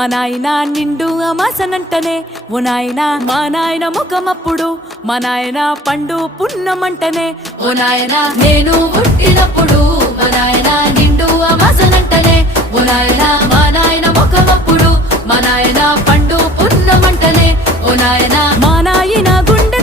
మా నాయన నిండు అమాసనంటనే ఓ నాయన మా నాయన ముఖమప్పుడు మా నాయన పండు పున్నమంటనే ఓ నాయన నేను పుట్టినప్పుడు మా నాయన నిండు అమాసనంటనే ఓ నాయన మా నాయన ముఖమప్పుడు మా నాయన పండు పున్నమంటనే ఓ నాయన మా నాయన గుండె